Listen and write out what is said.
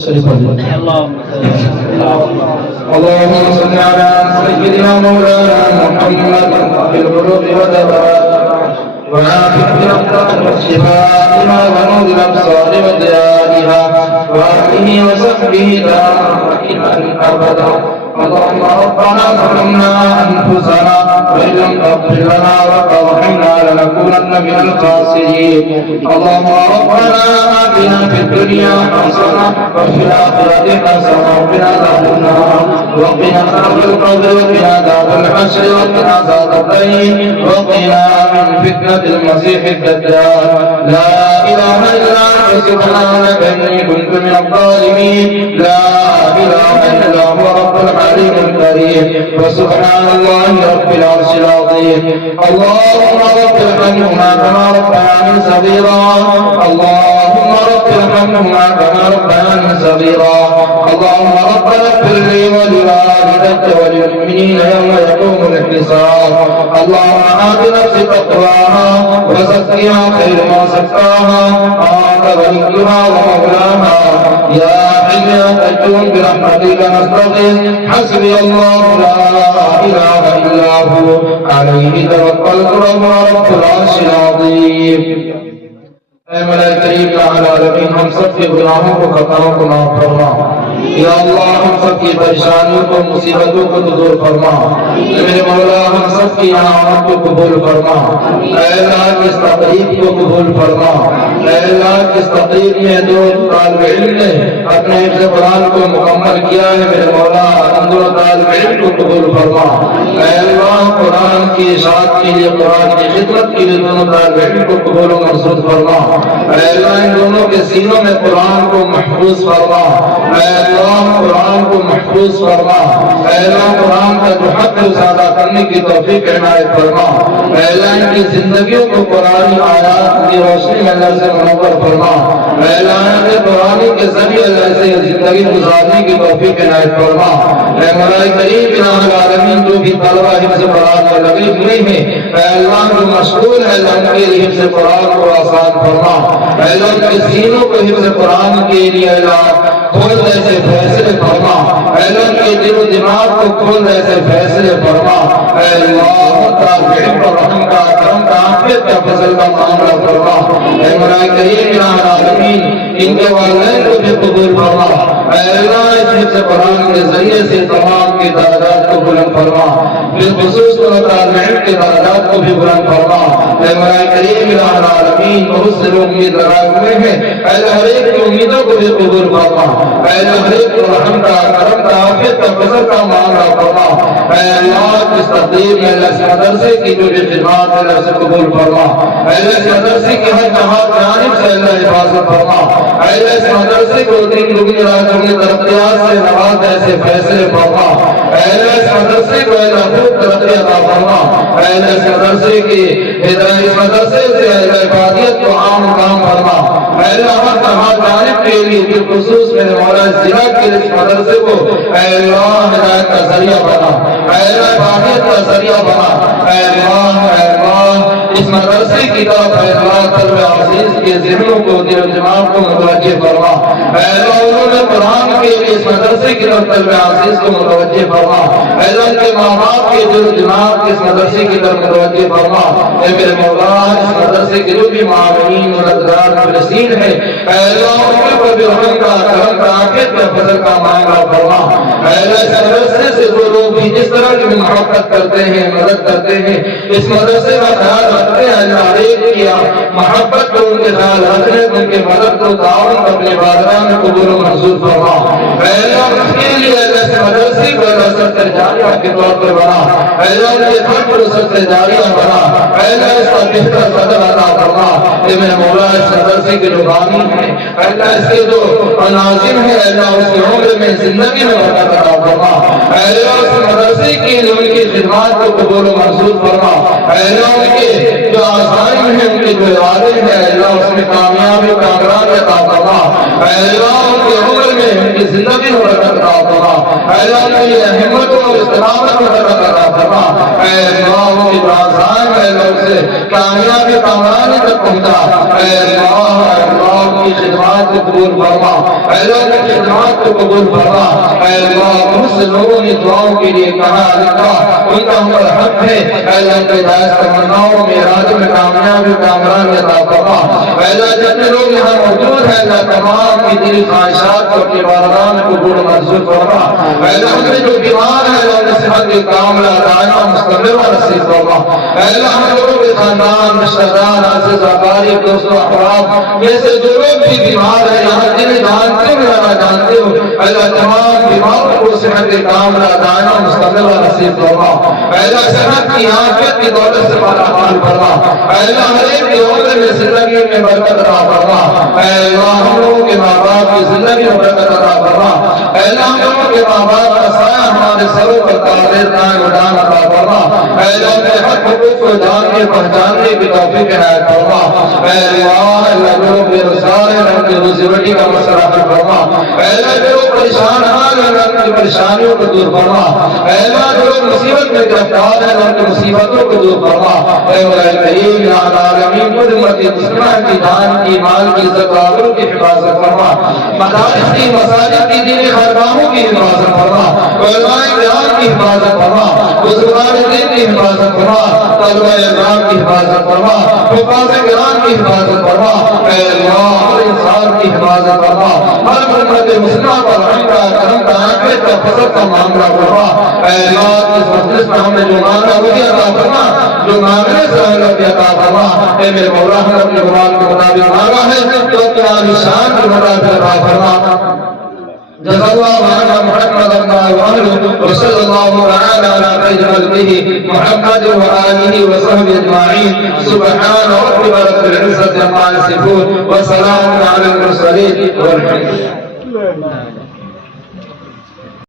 اللهم صل على سيدنا مولانا محمد في القلوب والأبرار وعافية الأبدان وشفائها ونور الأبصار وضيائها وآله وصحبه دائما أبدا. اللهم ربنا ظلمنا أنفسنا وإن لم تغفر لنا وترحمنا لنكونن من الخاسرين. اللهم ربنا آتنا في الدنيا حسنة وفي الآخرة حسنة وقنا عذاب النار وقنا عذاب القبر وقنا عذاب الحشر وقنا عذاب الدين وقنا من فتنة المسيح الدجال. لا إله إلا أنت سبحانك إني كنت من الظالمين. لا إله إلا هو رب العليم الكريم وسبحان الله رب العرش العظيم. اللهم رب ارحمهما كما ربياني صغيرا. اللهم رب ارحمهما كما ربياني صغيرا. اللهم ربنا اغفر لي ولوالديك وللمؤمنين يوم يقوم الحساب. اللهم آت نفسي تقواها وزكها خير ما زكاها أنت وليها ومولاها. يا حي يا قيوم برحمتك نستغيث. حسبي الله لا إله إلا هو عليه توكلت وهو رب العرش العظيم. اے مولا کریم یا العالمین ہم سب کے گناہوں کو خطاؤں کو معاف فرما. یا اللہ ہم سب کی پریشانیوں کو مصیبتوں کو دور فرما. میرے مولا ہم سب کی آمد کو قبول فرما. اے اللہ اس تقریب کو قبول فرما. اے اللہ اس تقریب میں جو طالب علم نے اپنے حفظ قرآن کو مکمل کیا ہے میرے مولا ان دونوں طالب علم کو قبول فرما. اے اللہ قرآن کی اشاعت کے لیے قرآن کی خدمت کے لیے دونوں طالب علم کو قبول و منظور فرما. اے اللہ ان دونوں کے سینوں میں قرآن کو محفوظ فرما. اے اللہ قرآن کو محفوظ فرما. اے اللہ قرآن کا جو حق ہے اسے ادا کرنے کی توفیق عنایت فرما. اے اللہ ان کی زندگیوں کو قرآن آیات کی روشنی میں اللہ سے منور فرما. اے اللہ قرآن کے ذریعے اللہ سے زندگی گزارنے کی توفیق عنایت فرما. اے مولا کریم الہ العالمین جو بھی طلبہ حفظ قرآن میں لگے ہوئے ہیں اے اللہ جو مشغول ہے اللہ ان کے لیے حفظ قرآن کو آسان فرما. اے اللہ ان کے سینوں کو حفظ قرآن کے لیے اللہ کھول ایسے فیصلے فرما. اے اللہ ان کے دل و دماغ کو کھول ایسے فیصلے فرما. اے اللہ تعالی پر رحم کا کرم کا عافیت کا فضل کا معاملہ فرما. اے مولا کریم الہ العالمین ان کے والدین کو بھی قبول فرما. اے اللہ اس حفظ قرآن کے ذریعے سے تمام کے درجات کو بلند فرما. بالخصوص طالب علم کے درجات کو بھی بلند فرما. اے مولا کریم الہ العالمین بہت سے لوگ امید لگائے ہوئے ہیں اے اللہ ہر ایک کی امیدوں کو بھی قبول فرما. اے اللہ ہر ایک کو رحم کا کرم کا عافیت کا فضل کا معاملہ فرما. اے اللہ اس تقریب میں اللہ سے مدرسے کی جو بھی خدمات ہے اللہ سے قبول فرما. اے اللہ اس مدرسے کی ہر جانب سے اللہ حفاظت فرما. اے اللہ اس مدرسے کو دین دنیا راجوں کی ترقیات سے نواز ایسے فیصلے فرما. اے اللہ اس مدرسے کو اللہ خوب ترقی عطا فرما. اے اللہ اس مدرسے کی ہدایت اس مدرسے سے اللہ عبادیت کو عام کام فرما. اے اللہ ہر جانب کے لیے بالخصوص میرے مولا ضلع کے اس مدرسے کو اے اللہ ہدایت کا ذریعہ بنا. اے اللہ عبادت کا ذریعہ بنا. اے اللہ اس مدرسے کی طرف اے اللہ طلب عزیز کے ذہنوں کو دل و دماغ کو متوجہ فرما. اے اللہ انہوں نے قرآن کے لیے اس مدرسے کی طرف طلب عزیز کو متوجہ فرما. اے اللہ ان کے ماں باپ کے دل و دماغ اس مدرسے کی طرف متوجہ فرما. اے میرے مولا اس مدرسے کے جو بھی معاونین مددگار مخلصین ہیں اے اللہ ان کے اوپر بھی رحم کا کرم کا عافیت کا فضل کا معاملہ فرما. اے اللہ اس مدرسے سے جو لوگ بھی جس طرح کی محبت کرتے ہیں مدد کرتے ہیں اس مدرسے کا خیال رکھتے ہیں اللہ ہر ایک کی محبت کو ان کے خیال رکھنے ان کے مدد کو تعاون کو اپنے بارگاہ میں قبول و منظور فرما. اے اللہ اس کے لیے اللہ اس مدرسے کو اللہ سب سے جاریہ کے طور پر بنا. اے اللہ ان کے گھر کو سب سے جاریہ بنا. اے اللہ اس کا بہتر صدر عطا فرما. کہ میرے مولا اس مدرسے کے جو بانی ہیں اے اللہ اس کے جو ناظم ہیں اے اللہ اس کی عمر میں زندگی میں برکت عطا فرما. اے اللہ اس مدرسے کی ان کی خدمات کو قبول و منظور فرما. اے اللہ ان کے جو آسائش ہیں ان کے جو ارادے ہیں اے اللہ اس میں کامیابی کامیاب عطا فرما. اے اللہ ان کی عمر میں ان کی زندگی میں برکت عطا فرما. اے اللہ ان کی ہمت اور استقامت میں برکت عطا فرما. اے اللہ ان کی آسائش ہے اسے کامیابی کامرانی تک پہنچا۔ اے اللہ کی خدمات کو قبول فرما، اے اللہ کی خدمات کو قبول فرما۔ اے اللہ بہت سے لوگوں نے دعاؤں کے لیے کہا لکھا، ان کا ہمارا حق ہے۔ اے اللہ ان کے جائز تمناؤں میں ارادے میں کامیابی کامرانی عطا فرما۔ اے اللہ جتنے لوگ یہاں موجود ہیں اللہ تمام کی دلی خواہشات کو اپنی بارگاہ میں قبول منظور فرما۔ اے اللہ ہم نے جو بیمار ہے اللہ نے صحت کے کاملہ دائمہ مستمر و نصیب فرما۔ اے اللہ ہم لوگوں کے خاندان رشتہ دار عزیز اقارب دوست و احباب میں سے جو لوگ بھی بیمار ہیں یہاں جنہیں جانتے ہو یا نہ جانتے ہو اللہ تمام بیماروں کو صحت کے کاملہ دائمہ مستمر و نصیب فرما۔ اے اللہ صحت کی عافیت کی دولت سے مالا مال فرما۔ اے اللہ ہر ایک کی عمر میں زندگی میں برکت عطا فرما۔ اے اللہ ہم لوگوں کے ماں باپ کی زندگی میں برکت عطا فرما۔ اے اللہ ہم لوگوں کے ماں باپ کا سایہ ہمارے سروں پر قادر قائم ودان عطا فرما۔ اے اللہ اپنے حق حقوق کو جاننے پہچاننے کی توفیق عنایت فرما۔ اے اللہ لوگوں کے رسالے ان کی روزی روٹی کا مسئلہ حل فرما۔ اے اللہ جو پریشان حال ہیں ان کی پریشانیوں کو دور فرما۔ اے اللہ جو مصیبت میں گرفتار ہیں ان کی مصیبتوں کو دور فرما۔ اے مولا کریم یا العالمین خود امت مسلمہ کی جان کی مال کی عزت آبرو کی حفاظت فرما۔ مدارس کی مساجد کی دینی خانقاہوں کی حفاظت فرما۔ علماء کرام کی حفاظت فرما۔ بزرگان دین کی حفاظت فرما۔ طلبہ اکرام کی حفاظت فرما۔ حفاظ کرام کی حفاظت فرما۔ اے اللہ ہر انسان کی حفاظت فرما۔ ہر امت مسلمہ پر رحم کا کرم کا عافیت کا فضل کا معاملہ فرما۔ اے اللہ اس مجلس میں ہم نے جو مانگا وہی عطا فرما، جو مانگنے سے اللہ کی عطا فرما۔ اے میرے مولا ہم نے اپنے قرآن کے مطابق مانگا ہے تو اپنی شان کے مطابق عطا فرما۔ جزا اللہ عنا محمد وصلی اللہ تعالی علی خیر خلقہ محمد وآلہ وصحبہ اجمعین سبحان ربک رب العزة عما یصفون وسلام علی المرسلین والحمد للہ۔